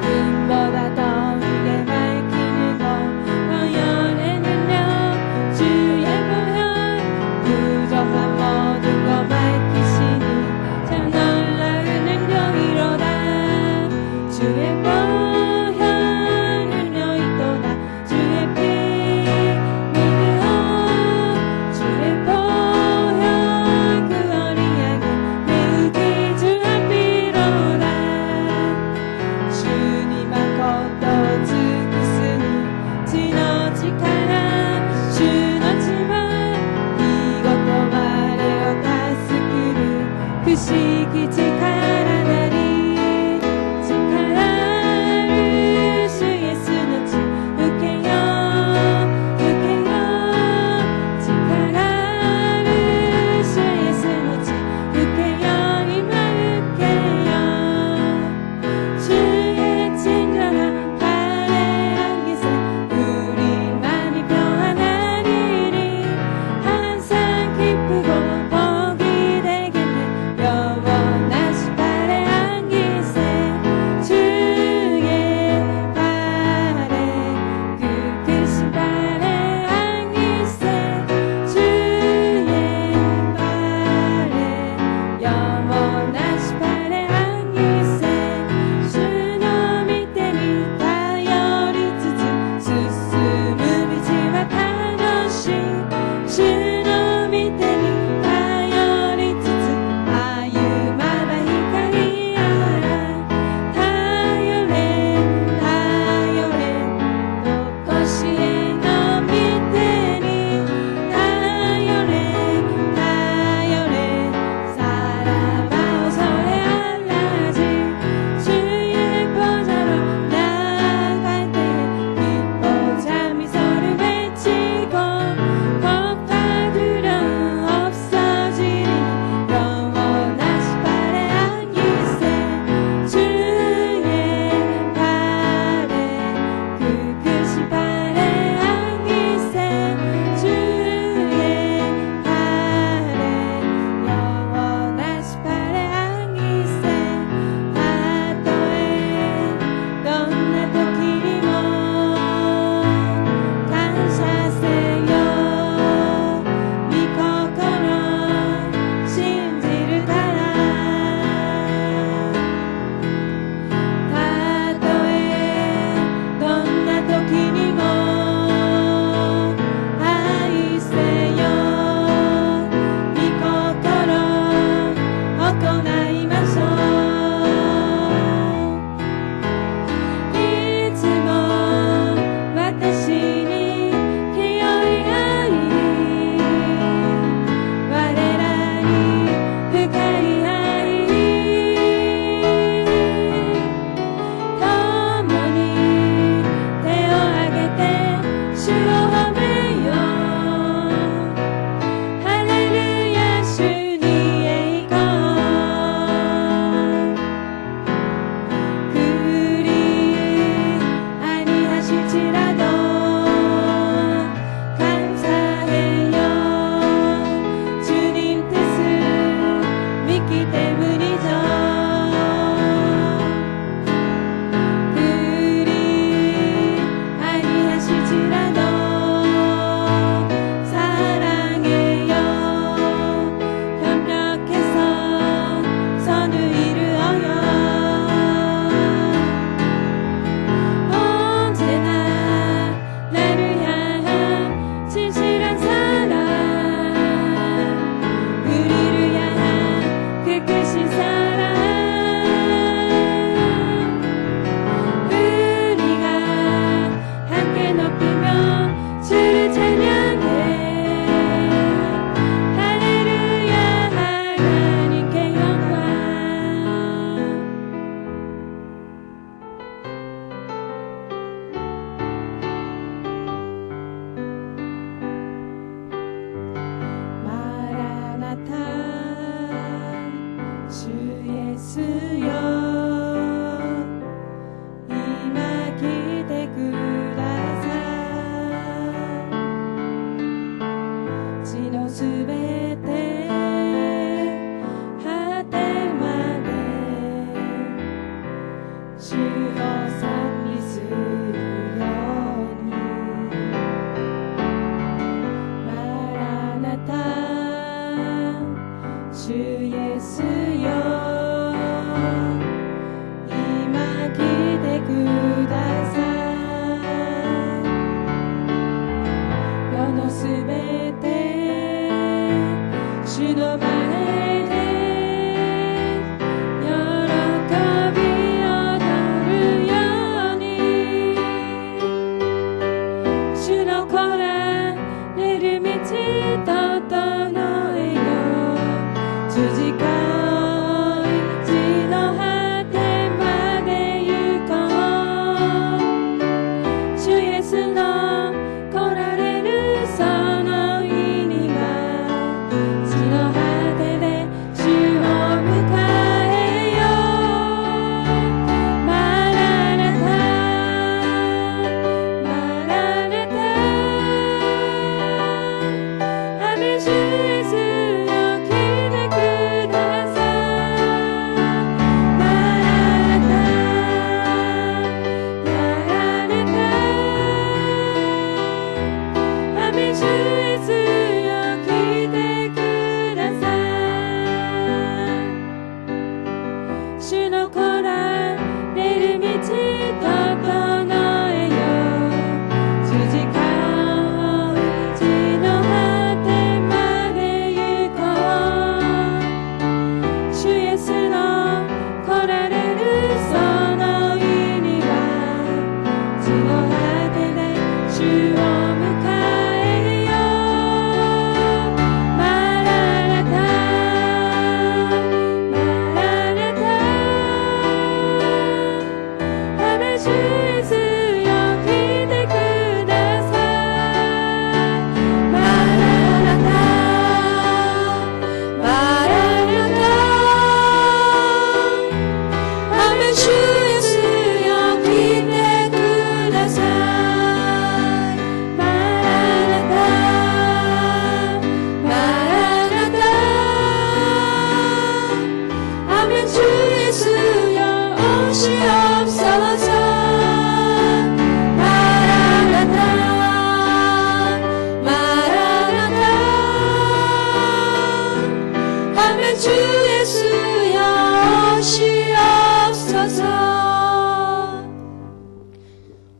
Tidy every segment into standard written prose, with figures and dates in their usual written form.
금보다 더 크게 밝히는 것 너열에는 날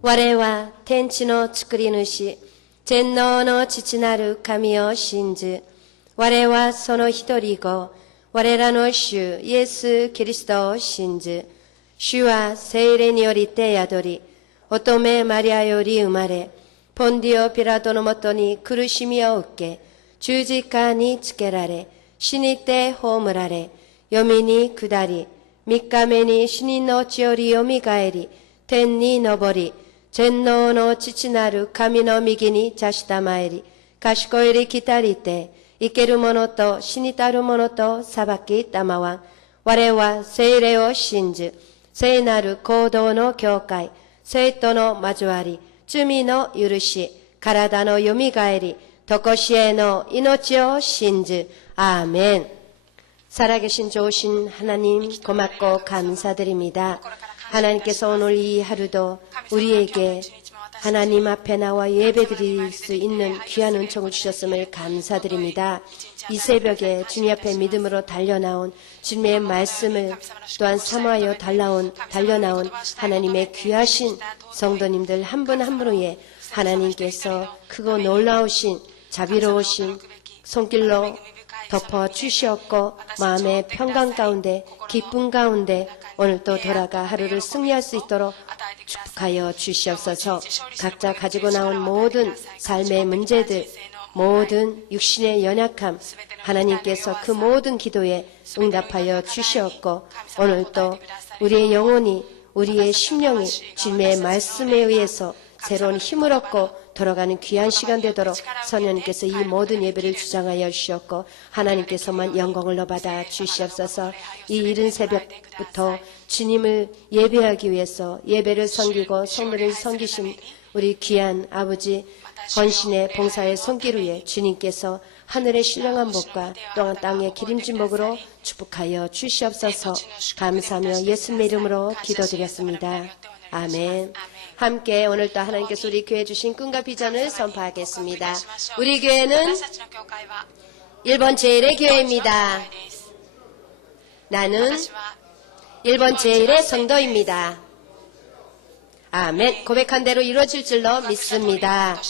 我は天地の作り主、全能の父なる神を信じ、我はその一人子、我らの主イエス・キリストを信じ、主は聖霊によりて宿り、乙女マリアより生まれ、ポンディオ・ピラトのもとに苦しみを受け、十字架につけられ、死にて葬られ、黄泉に下り、三日目に死人のうちよりよみがえり、天に昇り、全能の父なる神の右に茶したまえり、賢いり来たりて、生ける者と死にたる者と裁きたまわん。我は聖霊を信じ、聖なる行動の教会、聖徒の交わり、罪の許し、体のよみがえり、とこしえの命を信じ。아멘. 살아계신 좋으신 하나님 고맙고 감사드립니다. 하나님께서 오늘 이 하루도 우리에게 하나님 앞에 나와 예배드릴 수 있는 귀한 은총을 주셨음을 감사드립니다. 이 새벽에 주님 앞에 믿음으로 달려나온 주님의 말씀을 또한 사모하여 달려나온 하나님의 귀하신 성도님들 한 분 한 분 위에 하나님께서 크고 놀라우신 자비로우신 손길로 덮어 주시었고 마음의 평강 가운데 기쁨 가운데 오늘 또 돌아가 하루를 승리할 수 있도록 축복하여 주시옵소서. 각자 가지고 나온 모든 삶의 문제들, 모든 육신의 연약함, 하나님께서 그 모든 기도에 응답하여 주시었고 오늘 또 우리의 영혼이 우리의 심령이 주님의 말씀에 의해서 새로운 힘을 얻고 돌아가는 귀한 시간 되도록 성령님께서 이 모든 예배를 주장하여 주셨고 하나님께서만 영광을 받아 주시옵소서. 이 이른 새벽부터 주님을 예배하기 위해서 예배를 섬기고 성도를 섬기신 우리 귀한 아버지 헌신의 봉사의 손길 위에 주님께서 하늘의 신령한 복과 또한 땅의 기름진 복으로 축복하여 주시옵소서. 감사하며 예수님의 이름으로 기도드렸습니다. 아멘. 함께 오늘도 하나님께서 우리 교회에 주신 꿈과 비전을 선포하겠습니다. 우리 교회는 1번 제1의 교회입니다. 나는 1번 제1의 성도입니다. 아멘. 고백한 대로 이루어질 줄로 믿습니다.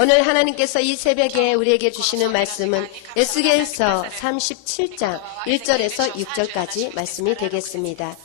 오늘 하나님께서 이 새벽에 우리에게 주시는 말씀은 에스겔서 37장 1절에서 6절까지 말씀이 되겠습니다.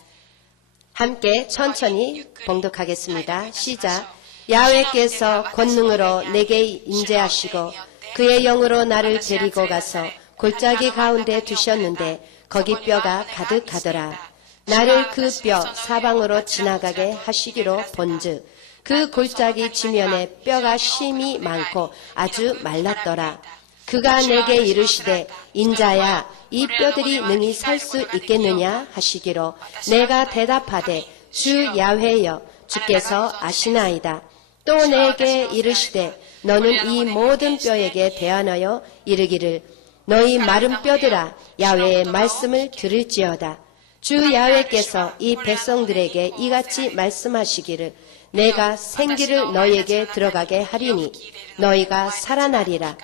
함께 천천히 봉독하겠습니다. 시작. 야훼께서 권능으로 내게 임재하시고 그의 영으로 나를 데리고 가서 골짜기 가운데 두셨는데 거기 뼈가 가득하더라. 나를 그 뼈 사방으로 지나가게 하시기로 본즉 그 골짜기 지면에 뼈가 심이 많고 아주 말랐더라. 그가 내게 이르시되 인자야 이 뼈들이 능히 살 수 있겠느냐 하시기로 내가 대답하되 주 야훼여 주께서 아시나이다. 또 내게 이르시되 너는 이 모든 뼈에게 대하여 이르기를 너희 마른 뼈들아 야훼의 말씀을 들을지어다. 주 야훼께서 이 백성들에게 이같이 말씀하시기를 내가 생기를 너희에게 들어가게 하리니 너희가 살아나리라.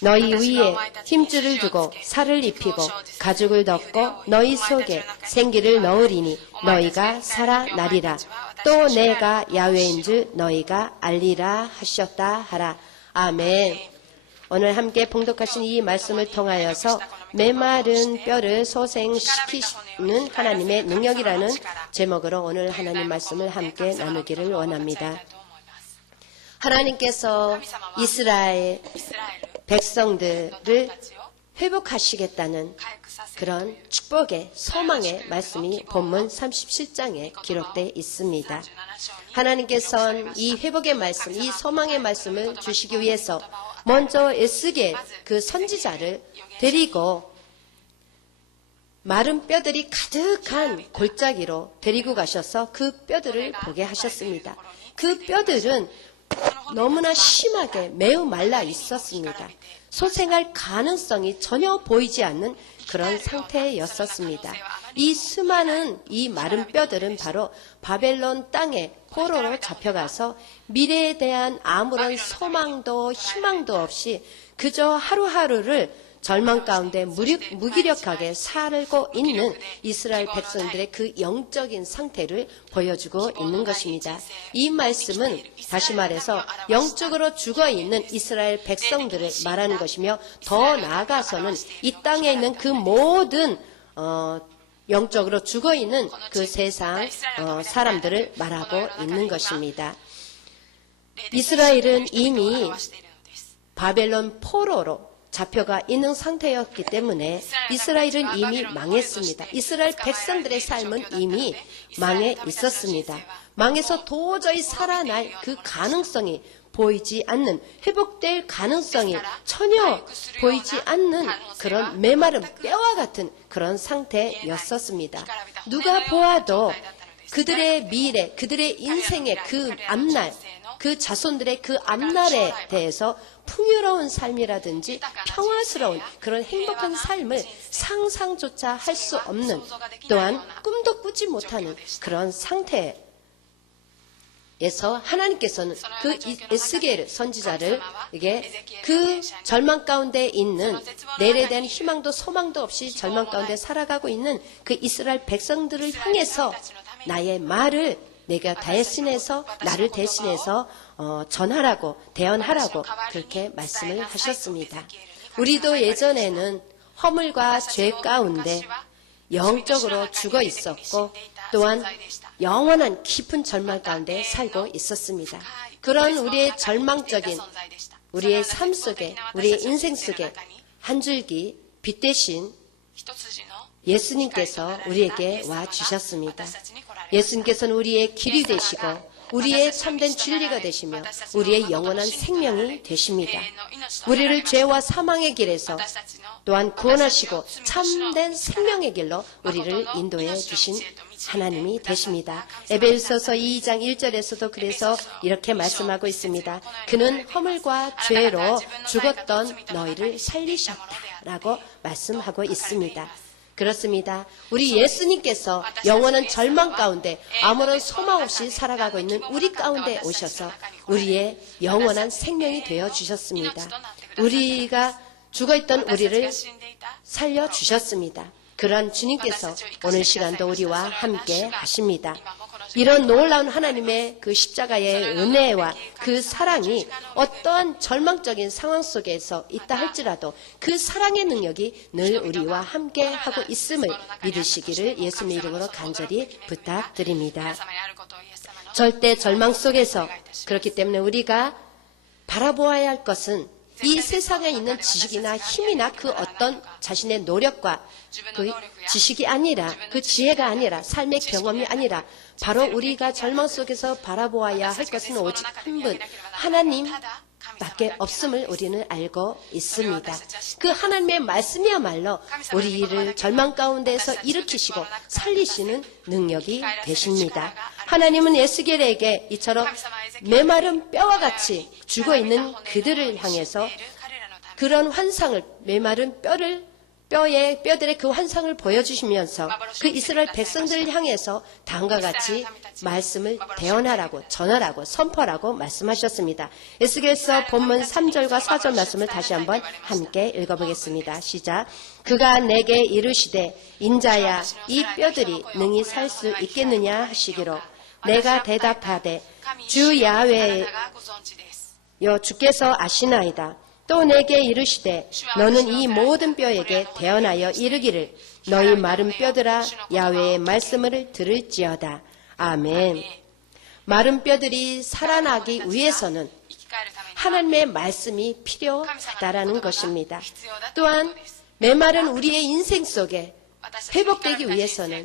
너희 위에 힘줄을 두고 살을 입히고 가죽을 덮고 너희 속에 생기를 넣으리니 너희가 살아나리라. 또 내가 야훼인 줄 너희가 알리라 하셨다 하라. 아멘. 오늘 함께 봉독하신 이 말씀을 통하여서 메마른 뼈를 소생시키는 하나님의 능력이라는 제목으로 오늘 하나님 말씀을 함께 나누기를 원합니다. 하나님께서 이스라엘 백성들을 회복하시겠다는 그런 축복의 소망의 말씀이 본문 37장에 기록되어 있습니다. 하나님께서는 이 회복의 말씀, 이 소망의 말씀을 주시기 위해서 먼저 에스겔 그 선지자를 데리고 마른 뼈들이 가득한 골짜기로 데리고 가셔서 그 뼈들을 보게 하셨습니다. 그 뼈들은 너무나 심하게 매우 말라 있었습니다. 소생할 가능성이 전혀 보이지 않는 그런 상태였었습니다. 이 수많은 이 마른 뼈들은 바로 바벨론 땅에 포로로 잡혀가서 미래에 대한 아무런 소망도 희망도 없이 그저 하루하루를 절망 가운데 무기력하게 살고 있는 이스라엘 백성들의 그 영적인 상태를 보여주고 있는 것입니다. 이 말씀은 다시 말해서 영적으로 죽어있는 이스라엘 백성들을 말하는 것이며 더 나아가서는 이 땅에 있는 그 모든 영적으로 죽어있는 그 세상 사람들을 말하고 있는 것입니다. 이스라엘은 이미 바벨론 포로로 잡혀가 있는 상태였기 때문에 이스라엘은 이미 망했습니다. 이스라엘 백성들의 삶은 이미 망해 있었습니다. 망해서 도저히 살아날 그 가능성이 보이지 않는, 회복될 가능성이 전혀 보이지 않는 그런 메마른 뼈와 같은 그런 상태였었습니다. 누가 보아도 그들의 미래, 그들의 인생의 그 앞날, 그 자손들의 그 앞날에 대해서 풍요로운 삶이라든지 평화스러운 그런 행복한 삶을 상상조차 할 수 없는, 또한 꿈도 꾸지 못하는 그런 상태에서 하나님께서는 그 에스겔 선지자를 이게 그 절망 가운데 있는, 내일에 대한 희망도 소망도 없이 절망 가운데 살아가고 있는 그 이스라엘 백성들을 향해서 나의 말을 내가 대신해서, 나를 대신해서 전하라고, 대언하라고 그렇게 말씀을 하셨습니다. 우리도 예전에는 허물과 죄 가운데 영적으로 죽어 있었고, 또한 영원한 깊은 절망 가운데 살고 있었습니다. 그런 우리의 절망적인 우리의 삶 속에, 우리의 인생 속에 한 줄기 빛 대신 예수님께서 우리에게 와 주셨습니다. 예수님께서는 우리의 길이 되시고 우리의 참된 진리가 되시며 우리의 영원한 생명이 되십니다. 우리를 죄와 사망의 길에서 또한 구원하시고 참된 생명의 길로 우리를 인도해 주신 하나님이 되십니다. 에베소서 2장 1절에서도 그래서 이렇게 말씀하고 있습니다. 그는 허물과 죄로 죽었던 너희를 살리셨다라고 말씀하고 있습니다. 그렇습니다. 우리 예수님께서 영원한 절망 가운데 아무런 소망 없이 살아가고 있는 우리 가운데 오셔서 우리의 영원한 생명이 되어 주셨습니다. 우리가 죽어있던 우리를 살려주셨습니다. 그러한 주님께서 오늘 시간도 우리와 함께 하십니다. 이런 놀라운 하나님의 그 십자가의 은혜와 그 사랑이 어떠한 절망적인 상황 속에서 있다 할지라도 그 사랑의 능력이 늘 우리와 함께 하고 있음을 믿으시기를 예수님의 이름으로 간절히 부탁드립니다. 절대 절망 속에서 그렇기 때문에 우리가 바라보아야 할 것은 이 세상에 있는 지식이나 힘이나 그 어떤 자신의 노력과 그 지식이 아니라 그 지혜가 아니라 삶의 경험이 아니라 바로 우리가 절망 속에서 바라보아야 할 것은 오직 한 분 하나님밖에 없음을 우리는 알고 있습니다. 그 하나님의 말씀이야말로 우리를 절망 가운데서 일으키시고 살리시는 능력이 되십니다. 하나님은 에스겔에게 이처럼 메마른 뼈와 같이 죽어있는 그들을 향해서 그런 환상을 메마른 뼈들의 그 환상을 보여주시면서 그 이스라엘 백성들을 향해서 다음과 같이 말씀을 대언하라고 전하라고 선포하라고 말씀하셨습니다. 에스겔서 본문 3절과 4절 말씀을 다시 한번 함께 읽어보겠습니다. 시작. 그가 내게 이르시되 인자야 이 뼈들이 능히 살 수 있겠느냐 하시기로 내가 대답하되 주 야훼여 주께서 아시나이다. 또 내게 이르시되 너는 이 모든 뼈에게 대언하여 이르기를 너희 마른 뼈들아 야훼의 말씀을 들을지어다. 아멘. 마른 뼈들이 살아나기 위해서는 하나님의 말씀이 필요하다라는 것입니다. 또한 메마른 우리의 인생 속에 회복되기 위해서는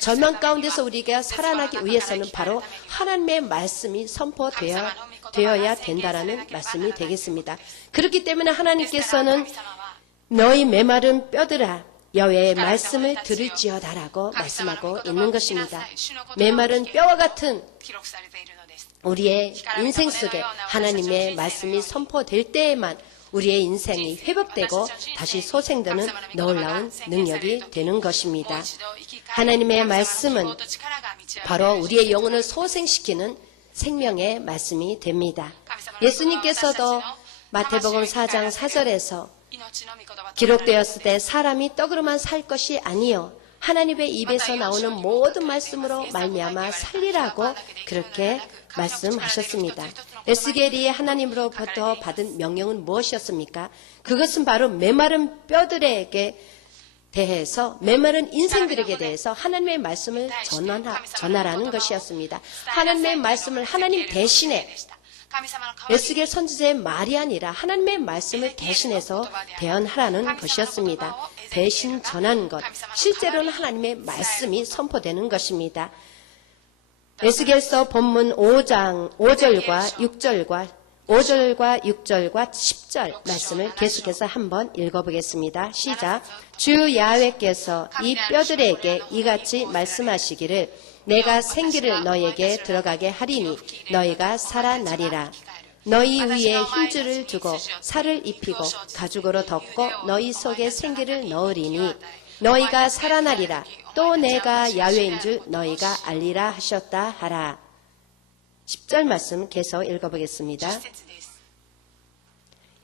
절망 가운데서 우리가 살아나기 위해서는 바로 하나님의 말씀이 선포되어야 된다라는 말씀이 되겠습니다. 그렇기 때문에 하나님께서는 너희 메마른 뼈들아 여호와의 말씀을 들을지어다라고 말씀하고 있는 것입니다. 메마른 뼈와 같은 우리의 인생 속에 하나님의 말씀이 선포될 때에만 우리의 인생이 회복되고 다시 소생되는 놀라운 능력이 되는 것입니다. 하나님의 말씀은 바로 우리의 영혼을 소생시키는 생명의 말씀이 됩니다. 예수님께서도 마태복음 4장 4절에서 기록되었을 때 사람이 떡으로만 살 것이 아니요 하나님의 입에서 나오는 모든 말씀으로 말미암아 살리라고 그렇게 말씀하셨습니다. 에스겔이 하나님으로부터 받은 명령은 무엇이었습니까? 그것은 바로 메마른 뼈들에게 대해서 메마른 인생들에게 대해서 하나님의 말씀을 전하라는 것이었습니다. 하나님의 말씀을 하나님 대신에 에스겔 선지자의 말이 아니라 하나님의 말씀을 대신해서 대언하라는 것이었습니다. 대신 전하는 것, 실제로는 하나님의 말씀이 선포되는 것입니다. 에스겔서 본문 5절과 6절과 10절 말씀을 계속해서 한번 읽어보겠습니다. 시작. 주 야훼께서 이 뼈들에게 이같이 말씀하시기를 내가 생기를 너희에게 들어가게 하리니 너희가 살아나리라. 너희 위에 힘줄을 두고 살을 입히고 가죽으로 덮고 너희 속에 생기를 넣으리니 너희가 살아나리라. 또 내가 야훼인 줄 너희가 알리라 하셨다 하라. 10절 말씀 계속 읽어보겠습니다.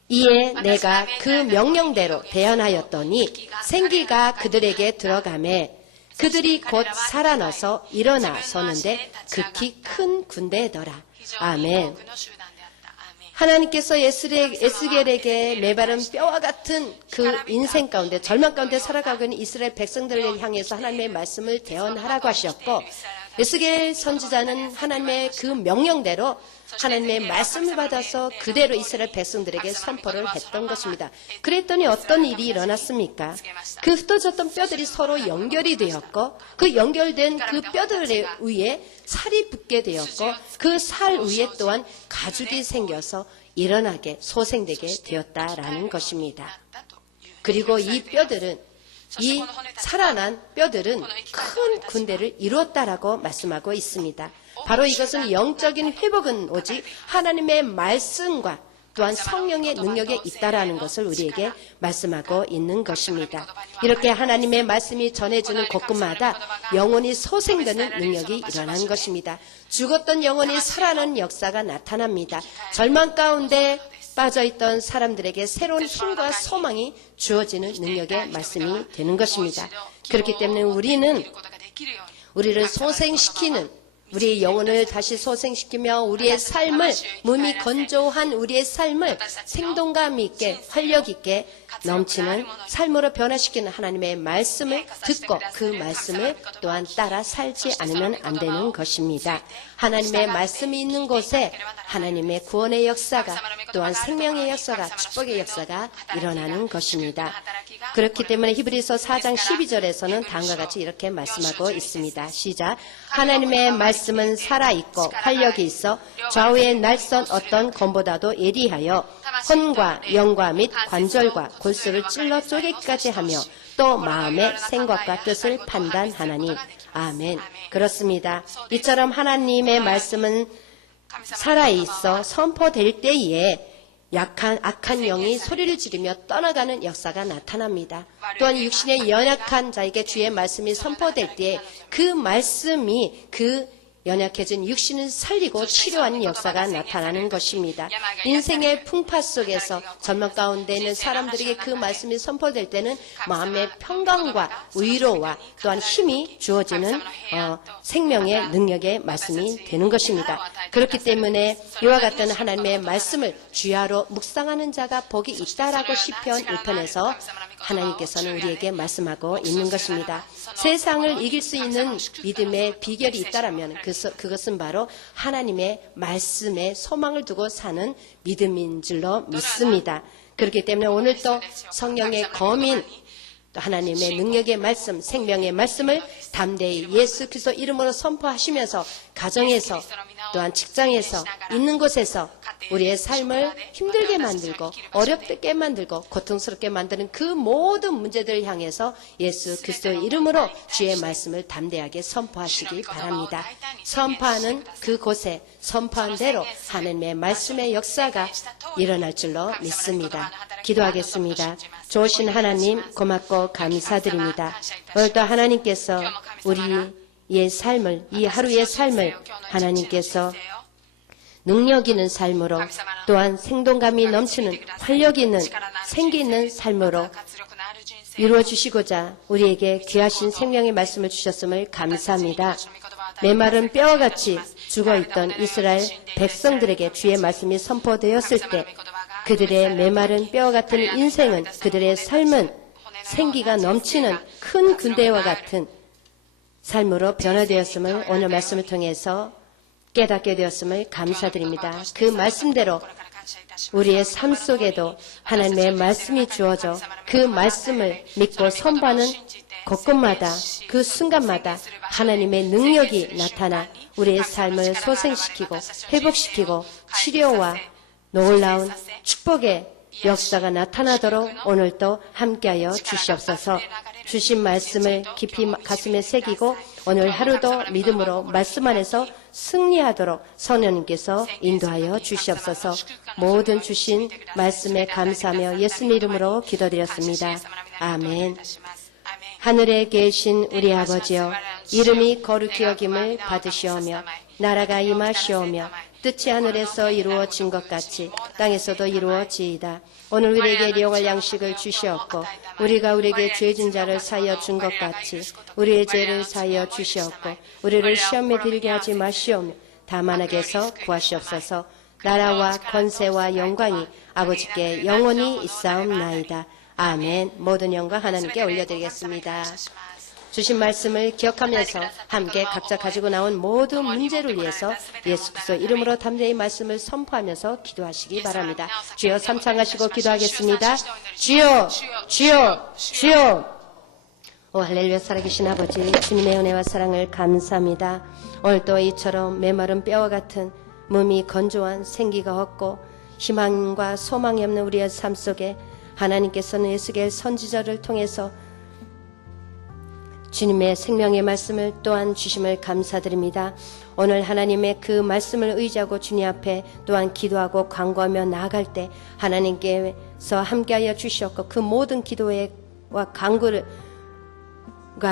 이에 내가 그 명령대로 대언하였더니 생기가 그들에게 들어가매 그들이 곧 살아나서 일어나 서는데 극히 큰 군대더라. 아멘. 하나님께서 에스겔에게 메마른 뼈와 같은 그 인생 가운데 절망 가운데 살아가고 있는 이스라엘 백성들을 향해서 하나님의 말씀을 대언하라고 하셨고 에스겔 선지자는 하나님의 그 명령대로 하나님의 말씀을 받아서 그대로 이스라엘 백성들에게 선포를 했던 것입니다. 그랬더니 어떤 일이 일어났습니까? 그 흩어졌던 뼈들이 서로 연결이 되었고 그 연결된 그 뼈들 위에 살이 붙게 되었고 그 살 위에 또한 가죽이 생겨서 일어나게 소생되게 되었다라는 것입니다. 그리고 이 살아난 뼈들은 큰 군대를 이루었다라고 말씀하고 있습니다. 바로 이것은 영적인 회복은 오직 하나님의 말씀과 또한 성령의 능력에 있다라는 것을 우리에게 말씀하고 있는 것입니다. 이렇게 하나님의 말씀이 전해지는 곳곳마다 영혼이 소생되는 능력이 일어나는 것입니다. 죽었던 영혼이 살아나는 역사가 나타납니다. 절망 가운데 빠져있던 사람들에게 새로운 힘과 소망이 주어지는 능력의 말씀이 되는 것입니다. 그렇기 때문에 우리를 소생시키는 우리의 영혼을 다시 소생시키며 우리의 삶을, 몸이 건조한 우리의 삶을 생동감 있게, 활력 있게 넘치는 삶으로 변화시키는 하나님의 말씀을 듣고 그 말씀을 또한 따라 살지 않으면 안 되는 것입니다. 하나님의 말씀이 있는 곳에 하나님의 구원의 역사가, 또한 생명의 역사가, 축복의 역사가 일어나는 것입니다. 그렇기 때문에 히브리서 4장 12절에서는 다음과 같이 이렇게 말씀하고 있습니다. 시작. 하나님의 말씀은 살아있고 활력이 있어 좌우의 날선 어떤 검보다도 예리하여 혼과 영과 및 관절과 골수를 찔러 쪼개기까지 하며 또 마음의 생각과 뜻을 판단하나니. 아멘. 그렇습니다. 이처럼 하나님의 말씀은 살아있어 선포될 때에 악한 영이 소리를 지르며 떠나가는 역사가 나타납니다. 또한 육신의 연약한 자에게 주의 말씀이 선포될 때 그 말씀이 그 연약해진 육신을 살리고 치료하는 역사가 나타나는 것입니다. 인생의 풍파 속에서 절망 가운데 있는 사람들에게 그 말씀이 선포될 때는 마음의 평강과 위로와 또한 힘이 주어지는 생명의 능력의 말씀이 되는 것입니다. 그렇기 때문에 이와 같은 하나님의 말씀을 주야로 묵상하는 자가 복이 있다라고 시편 1편에서 하나님께서는 우리에게 말씀하고 있는 것입니다. 세상을 이길 수 있는 믿음의 비결이 있다라면 그것은 바로 하나님의 말씀에 소망을 두고 사는 믿음인 줄로 믿습니다. 그렇기 때문에 오늘도 성령의 검인, 또 하나님의 능력의 말씀, 생명의 말씀을 담대히 예수 그리스도 이름으로 선포하시면서 가정에서 또한 직장에서 있는 곳에서 우리의 삶을 힘들게 만들고 어렵게 만들고 고통스럽게 만드는 그 모든 문제들을 향해서 예수 그리스도의 이름으로 주의 말씀을 담대하게 선포하시기 바랍니다. 선포하는 그곳에 선포한 대로 하나님의 말씀의 역사가 일어날 줄로 믿습니다. 기도하겠습니다. 좋으신 하나님 고맙고 감사드립니다. 오늘도 하나님께서 우리의 삶을, 이 하루의 삶을 하나님께서 능력 있는 삶으로 또한 생동감이 넘치는 활력 있는 생기 있는 삶으로 이루어 주시고자 우리에게 귀하신 생명의 말씀을 주셨음을 감사합니다. 메마른 뼈와 같이 죽어있던 이스라엘 백성들에게 주의 말씀이 선포되었을 때 그들의 메마른 뼈와 같은 인생은, 그들의 삶은 생기가 넘치는 큰 군대와 같은 삶으로 변화되었음을 오늘 말씀을 통해서 깨닫게 되었음을 감사드립니다. 그 말씀대로 우리의 삶 속에도 하나님의 말씀이 주어져 그 말씀을 믿고 선포하는 곳곳마다 그 순간마다 하나님의 능력이 나타나 우리의 삶을 소생시키고 회복시키고 치료와 놀라운 축복의 역사가 나타나도록 오늘도 함께하여 주시옵소서. 주신 말씀을 깊이 가슴에 새기고 오늘 하루도 믿음으로 말씀 안에서 승리하도록 성령님께서 인도하여 주시옵소서. 모든 주신 말씀에 감사하며 예수님 이름으로 기도드렸습니다. 아멘. 하늘에 계신 우리 아버지여, 이름이 거룩히 여김을 받으시오며 나라가 임하시오며 뜻이 하늘에서 이루어진 것 같이 땅에서도 이루어지이다. 오늘 우리에게 일용할 양식을 주시옵고 우리가 우리에게 죄진 자를 사하여 준 것 같이 우리의 죄를 사하여 주시옵고 우리를 시험에 들게 하지 마시오며 다만 악에서 구하시옵소서. 나라와 권세와 영광이 아버지께 영원히 있사옵나이다. 아멘. 모든 영광 하나님께 올려드리겠습니다. 주신 말씀을 기억하면서 함께 각자 가지고 나온 모든 문제를 위해서 예수 그리스도 이름으로 담대히 말씀을 선포하면서 기도하시기 바랍니다. 주여 삼창하시고 기도하겠습니다. 주여, 주여, 주여. 오 할렐루야. 살아계신 아버지, 주님의 은혜와 사랑을 감사합니다. 오늘도 이처럼 메마른 뼈와 같은 몸이 건조한 생기가 없고 희망과 소망이 없는 우리의 삶 속에 하나님께서는 예수의 선지자를 통해서 주님의 생명의 말씀을 또한 주심을 감사드립니다. 오늘 하나님의 그 말씀을 의지하고 주님 앞에 또한 기도하고 간구하며 나아갈 때 하나님께서 함께하여 주시옵고 그 모든 기도와 간구가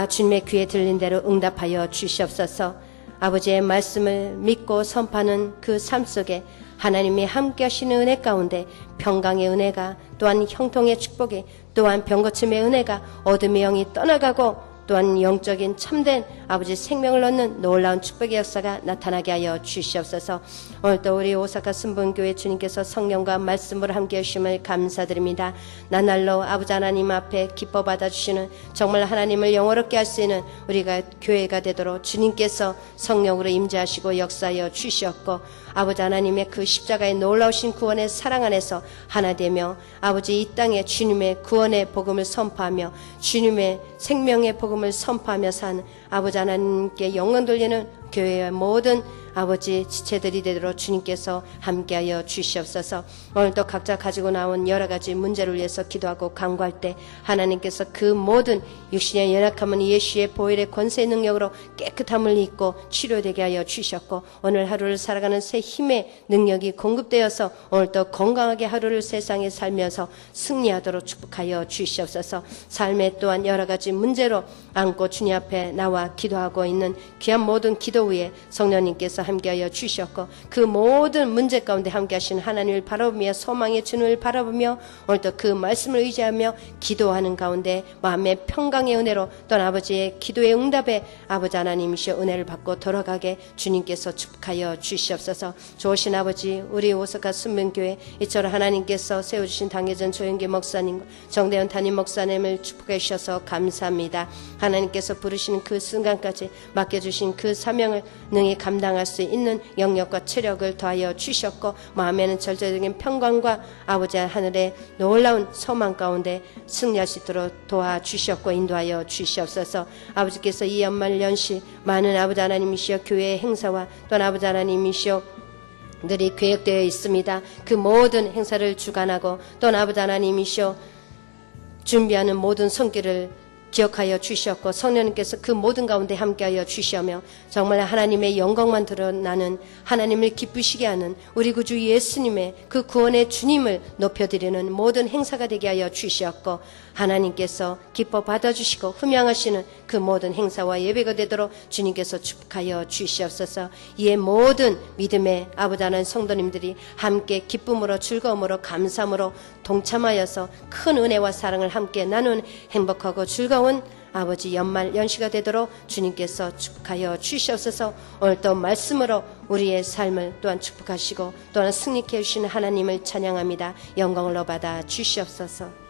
주님의 귀에 들린 대로 응답하여 주시옵소서. 아버지의 말씀을 믿고 선포하는 그 삶 속에 하나님이 함께 하시는 은혜 가운데 평강의 은혜가 또한 형통의 축복이 또한 병고침의 은혜가 어둠의 영이 떠나가고 또한 영적인 참된 아버지 생명을 얻는 놀라운 축복의 역사가 나타나게 하여 주시옵소서. 오늘도 우리 오사카 순분교회 주님께서 성령과 말씀으로 함께 하심을 감사드립니다. 나날로 아버지 하나님 앞에 기뻐 받아주시는 정말 하나님을 영화롭게 할 수 있는 우리가 교회가 되도록 주님께서 성령으로 임재하시고 역사하여 주시었고, 아버지 하나님의 그 십자가의 놀라우신 구원의 사랑 안에서 하나 되며 아버지 이 땅에 주님의 구원의 복음을 선포하며 주님의 생명의 복음을 선포하며 산 아버지 하나님께 영광 돌리는 교회의 모든 아버지 지체들이 되도록 주님께서 함께하여 주시옵소서. 오늘도 각자 가지고 나온 여러 가지 문제를 위해서 기도하고 간구할 때 하나님께서 그 모든 육신의 연약함은 예수의 보혈의 권세의 능력으로 깨끗함을 입고 치료되게 하여 주셨고, 오늘 하루를 살아가는 새 힘의 능력이 공급되어서 오늘도 건강하게 하루를 세상에 살면서 승리하도록 축복하여 주시옵소서. 삶에 또한 여러 가지 문제로 안고 주님 앞에 나와 기도하고 있는 귀한 모든 기도 위에 성령님께서 함께하여 주셨고, 그 모든 문제 가운데 함께하신 하나님을 바라보며 소망의 주님을 바라보며 오늘도 그 말씀을 의지하며 기도하는 가운데 마음의 평강의 은혜로 또한 아버지의 기도의 응답에 아버지 하나님이시여 은혜를 받고 돌아가게 주님께서 축복하여 주시옵소서. 좋으신 아버지, 우리 오사카 순명교회 이처럼 하나님께서 세워주신 당회전 조영기 목사님, 정대현 담임 목사님을 축복해 주셔서 감사합니다. 하나님께서 부르시는 그 순간까지 맡겨주신 그 사명을 능히 감당할 수 있는 영역과 체력을 더하여 주셨고, 마음에는 절대적인 평강과 아버지 하늘의 놀라운 소망 가운데 승리할 수 있도록 도와주셨고 인도하여 주시옵소서. 아버지께서 이 연말 연시 많은 아버지 하나님이시여 교회의 행사와 또한 아버지 하나님이시여 들이 계획되어 있습니다. 그 모든 행사를 주관하고 또한 아버지 하나님이시여 준비하는 모든 손길을 기억하여 주셨고, 성령님께서 그 모든 가운데 함께하여 주시며 정말 하나님의 영광만 드러나는, 하나님을 기쁘시게 하는 우리 구주 예수님의 그 구원의 주님을 높여드리는 모든 행사가 되게 하여 주셨고, 하나님께서 기뻐 받아주시고 흠양하시는 그 모든 행사와 예배가 되도록 주님께서 축복하여 주시옵소서. 이에 모든 믿음의 아버지 하나님 성도님들이 함께 기쁨으로 즐거움으로 감사함으로 동참하여서 큰 은혜와 사랑을 함께 나눈 행복하고 즐거운 아버지 연말 연시가 되도록 주님께서 축복하여 주시옵소서. 오늘 또 말씀으로 우리의 삶을 또한 축복하시고 또한 승리케 해주시는 하나님을 찬양합니다. 영광을 받아 주시옵소서.